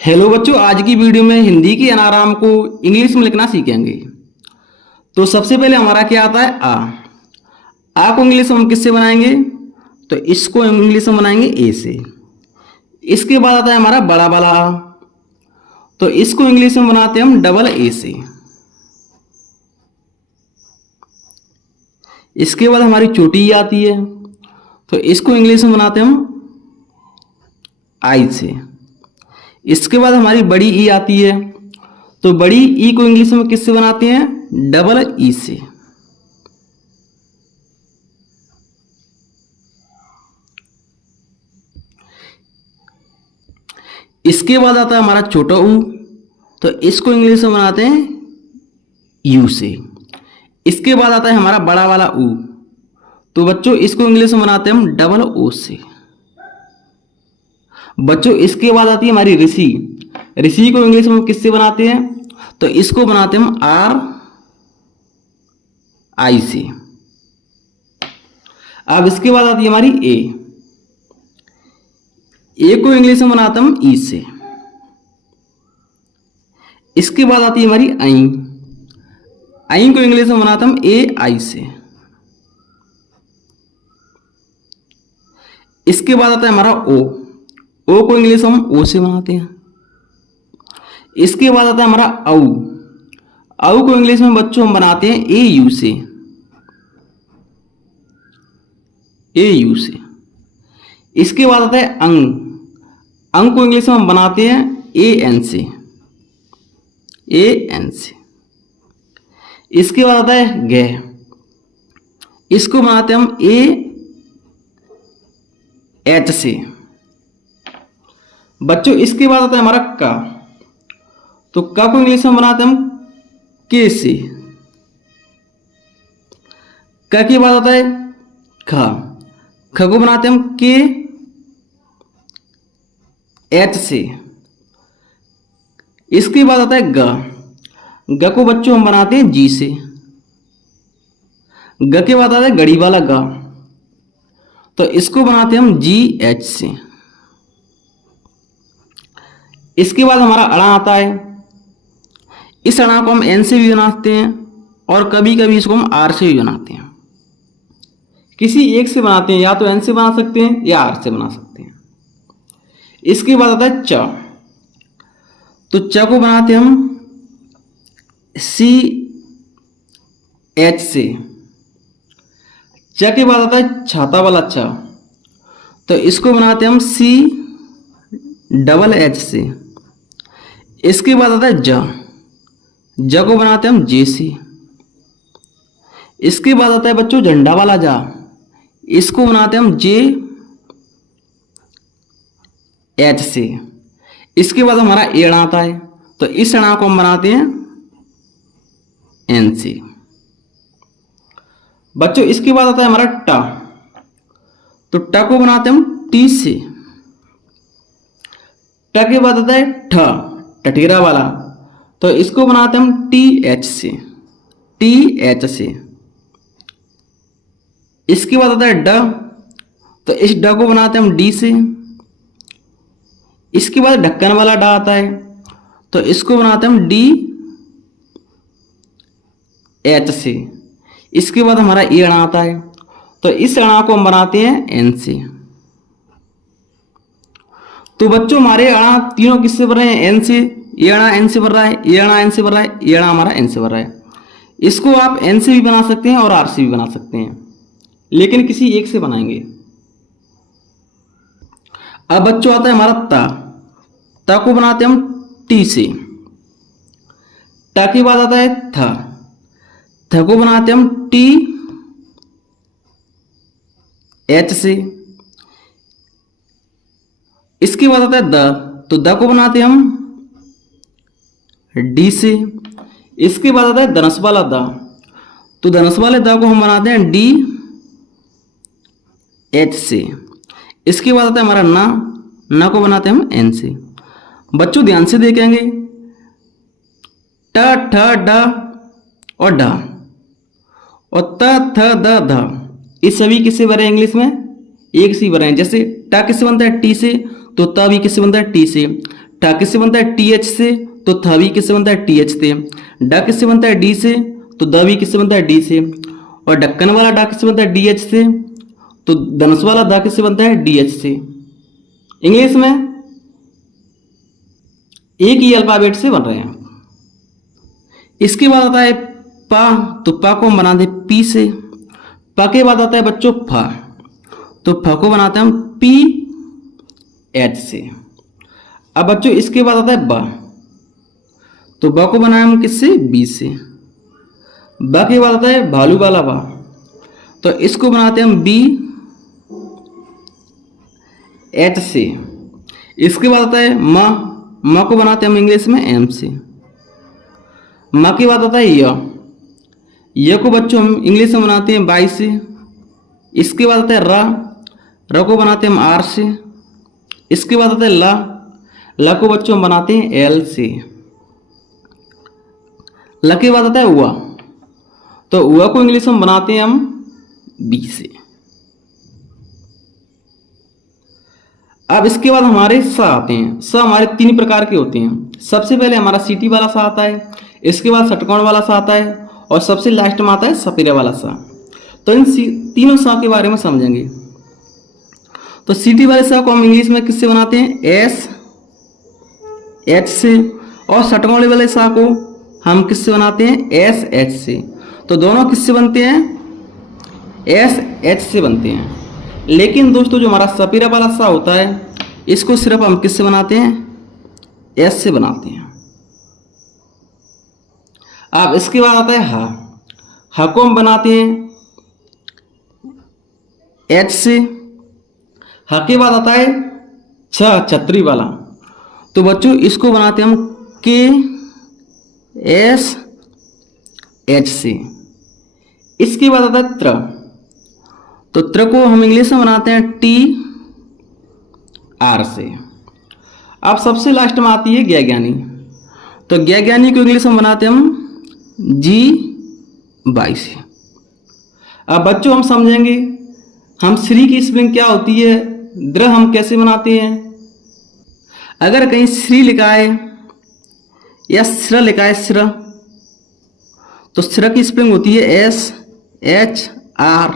Hello बच्चों, आज की वीडियो में हिंदी के अनाराम को इंग्लिश में लिखना सीखेंगे। तो सबसे पहले हमारा क्या आता है आ को इंग्लिश में हम किससे बनाएंगे? तो इसको इंग्लिश में बनाएंगे ए से। इसके बाद आता है हमारा बड़ा वाला आ, तो इसको इंग्लिश में बनाते हैं हम डबल ए से। इसके बाद हमारी छोटी ई आती है, तो इसको इंग्लिश में बनाते हैं हम आई से। इसके बाद हमारी बड़ी ई आती है, तो बड़ी ई को इंग्लिश में किससे बनाते हैं? डबल ई से। इसके बाद आता है हमारा छोटा ऊ, तो इसको इंग्लिश में बनाते हैं यू से। इसके बाद आता है हमारा बड़ा वाला ऊ, तो बच्चों इसको इंग्लिश में बनाते हैं हम डबल ओ से। बच्चों इसके बाद आती है हमारी ऋषि। ऋषि को इंग्लिश में किससे बनाते हैं? तो इसको बनाते हैं हम आर आई से। अब इसके बाद आती है हमारी ए को इंग्लिश में बनाते हैं हम ई से। इसके बाद आती है हमारी आई को इंग्लिश में बनाते हैं हम ए आई से। इसके बाद आता है हमारा ओ को इंग्लिश हम ओ से बनाते हैं। इसके बाद आता है हमारा औ को इंग्लिश में बच्चों हम बनाते हैं ए यू से। इसके बाद आता है अंग को इंग्लिश में हम बनाते हैं ए एन से। इसके बाद आता है इसको बनाते हैं हम ए एच से। बच्चों इसके बाद आता है हमारा तो को इंग्लिश में बनाते हैं हम के से। के बाद आता है ख को बनाते हैं हम के एच से। इसके बाद आता है ग को बच्चों हम बनाते हैं जी से। ग के बाद आता है गड़ी वाला तो इसको बनाते हैं हम जी एच से। इसके बाद हमारा अड़ा आता है। इस अड़ा को हम एन से भी बनाते हैं और कभी कभी इसको हम आर से भी बनाते हैं। किसी एक से बनाते हैं, या तो एन से बना सकते हैं या आर से बना सकते हैं। इसके बाद आता है तो को बनाते हैं हम सी एच से। के बाद आता है छाता वाला तो इसको बनाते हैं हम सी डबल एच से। इसके बाद आता है ज को बनाते हैं हम जे से। इसके बाद आता है बच्चों झंडा वाला इसको बनाते हैं हम जे एच से। इसके बाद हमारा एड़ आता है, तो इस अणा को हम बनाते हैं एन से। बच्चों इसके बाद आता है हमारा तो को बनाते हैं हम टी से। के बाद आता है टटेरा वाला, तो इसको बनाते हैं हम टी एच से। इसके बाद आता है तो इस को बनाते हैं हम डी से। इसके बाद ढक्कन वाला आता है, तो इसको बनाते हैं हम डी एच से। इसके बाद हमारा ए अणा आता है, तो इस अणा को हम बनाते हैं एन से। तो बच्चों हमारे अणा तीनों किससे बन रहे हैं? एन से। ये अणा एन से बन रहा है, ये अणा एन से बन रहा है, ये अणा हमारा एन से बन रहा है। इसको आप एन से भी बना सकते हैं और आर से भी बना सकते हैं, लेकिन किसी एक से बनाएंगे। अब बच्चों आता है हमारा को बनाते हैं हम टी से। के बाद आता है थ को बनाते हैं हम टी एच से। इसके बाद आता है तो को बनाते हैं हम डी से। इसके बाद आता है धनुष वाला तो धनुष वाले को हम बनाते हैं डी एच से। इसके बाद आता है हमारा ना को बनाते हैं हम एन से। बच्चों ध्यान से देखेंगे, ट ठ ड और ढ और त थ द ध, इस सभी किससे बने इंग्लिश में? एक से बने। जैसे ट किससे बनता है? टी से। तो त भी किससे बनता है? टी से। ठ किससे बनता है TH से, तो थ भी किससे बनता है TH से। ड किससे बनता है D से, तो द भी किससे बनता है D से। और ढक्कन वाला डा किससे बनता है DH से, तो धनुष वाला द किससे बनता है DH से। इंग्लिश में एक ही अल्फाबेट से बन रहे हैं। इसके बाद आता है पा, तो पा को हम बनाते हैं पी से। पा के बाद आता है बच्चों फा, तो फा को बनाते हैं हम PH से। अब बच्चों इसके बाद आता है बा, तो बा को बनाए हम किससे, बी से। बा के बाद आता है भालू वाला बा, तो इसको बनाते हैं हम BH से। इसके बाद आता है माँ को बनाते हैं हम इंग्लिश में M से। माँ के बाद आता है य को बच्चों हम इंग्लिश में बनाते हैं बाई से। इसके बाद आता है र को बनाते हैं हम R से। इसके बाद आता है ल को बच्चों हम बनाते हैं L से। ल के बाद आता है उआ, तो उआ को इंग्लिश में बनाते हैं हम B से। अब इसके बाद हमारे स आते हैं। स हमारे 3 प्रकार के होते हैं। सबसे पहले हमारा सीटी वाला सा आता है, इसके बाद षटकोण वाला सा आता है, और सबसे लास्ट में आता है सपेरे वाला सा। तो इन तीनों सा के बारे में समझेंगे। तो सीटी वाले सा को हम इंग्लिश में किससे बनाते हैं, SH से। और षटकोण वाले सा को हम किससे बनाते हैं, SH से। तो दोनों किससे बनते हैं, SH से बनते हैं। लेकिन दोस्तों जो हमारा सपेरा वाला सा होता है, इसको सिर्फ हम किससे बनाते हैं, S से बनाते हैं। अब इसके बाद आता है हा को हम बनाते हैं H से। हा के बाद आता है छतरी वाला, तो बच्चों इसको बनाते हैं हम KSH से। इसके बाद आता है त्र, तो त्र को हम इंग्लिश में बनाते हैं TR से। अब सबसे लास्ट में आती है ज्ञानी, तो ज्ञानी को इंग्लिश में बनाते हैं हम G22 से। अब बच्चों हम समझेंगे हम श्री की स्पेलिंग क्या होती है, द्र हम कैसे बनाते हैं। अगर कहीं श्री लिखा है या श्र लिखा है श्र, तो श्र की स्पेलिंग होती है SHR।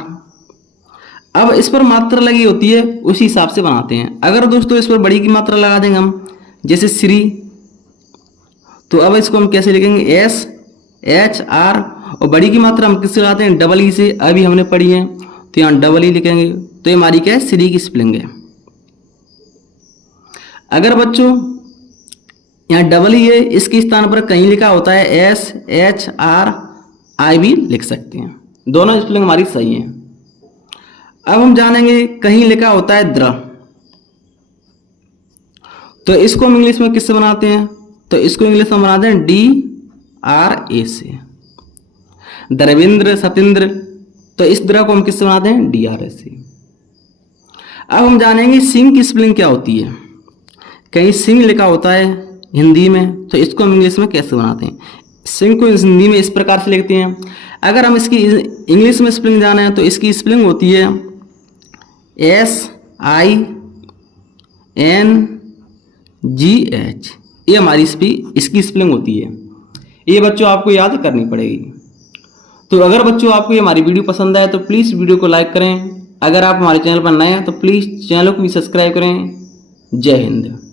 अब इस पर मात्रा लगी होती है, उसी हिसाब से बनाते हैं। अगर दोस्तों इस पर बड़ी की मात्रा लगा देंगे हम, जैसे श्री, तो अब इसको हम कैसे लिखेंगे, SHR। और बड़ी की मात्रा हम किससे लगाते हैं, डबल ई से। अभी हमने पढ़ी है, तो यहाँ डबल ई लिखेंगे, तो ये हमारी क्या है, श्री की स्पेलिंग है। अगर बच्चों यहाँ डबल ई है, इसके स्थान पर कहीं लिखा होता है SHRI भी लिख सकते हैं। दोनों स्पेलिंग हमारी सही है। अब हम जानेंगे कहीं लिखा होता है द्र, तो इसको हम इंग्लिश में किससे बनाते हैं, तो इसको इंग्लिश में बनाते हैं DRA से। धर्मेंद्र, सतेंद्र, तो इस द्र को हम किससे बनाते हैं, DRA से। अब हम जानेंगे सिंह की स्पेलिंग क्या होती है। कहीं सिंह लिखा होता है हिंदी में, तो इसको हम इंग्लिश में कैसे बनाते हैं। सिंह को हिंदी में इस प्रकार से लिखते हैं। अगर हम इसकी इंग्लिश में स्पेलिंग जाने हैं, तो इसकी स्पेलिंग होती है SINGH। ये हमारी इसकी स्पेलिंग होती है। ये बच्चों आपको याद करनी पड़ेगी। तो अगर बच्चों आपको ये हमारी वीडियो पसंद आए, तो प्लीज़ वीडियो को लाइक करें। अगर आप हमारे चैनल पर नए हैं, तो प्लीज़ चैनल को भी सब्सक्राइब करें। जय हिंद।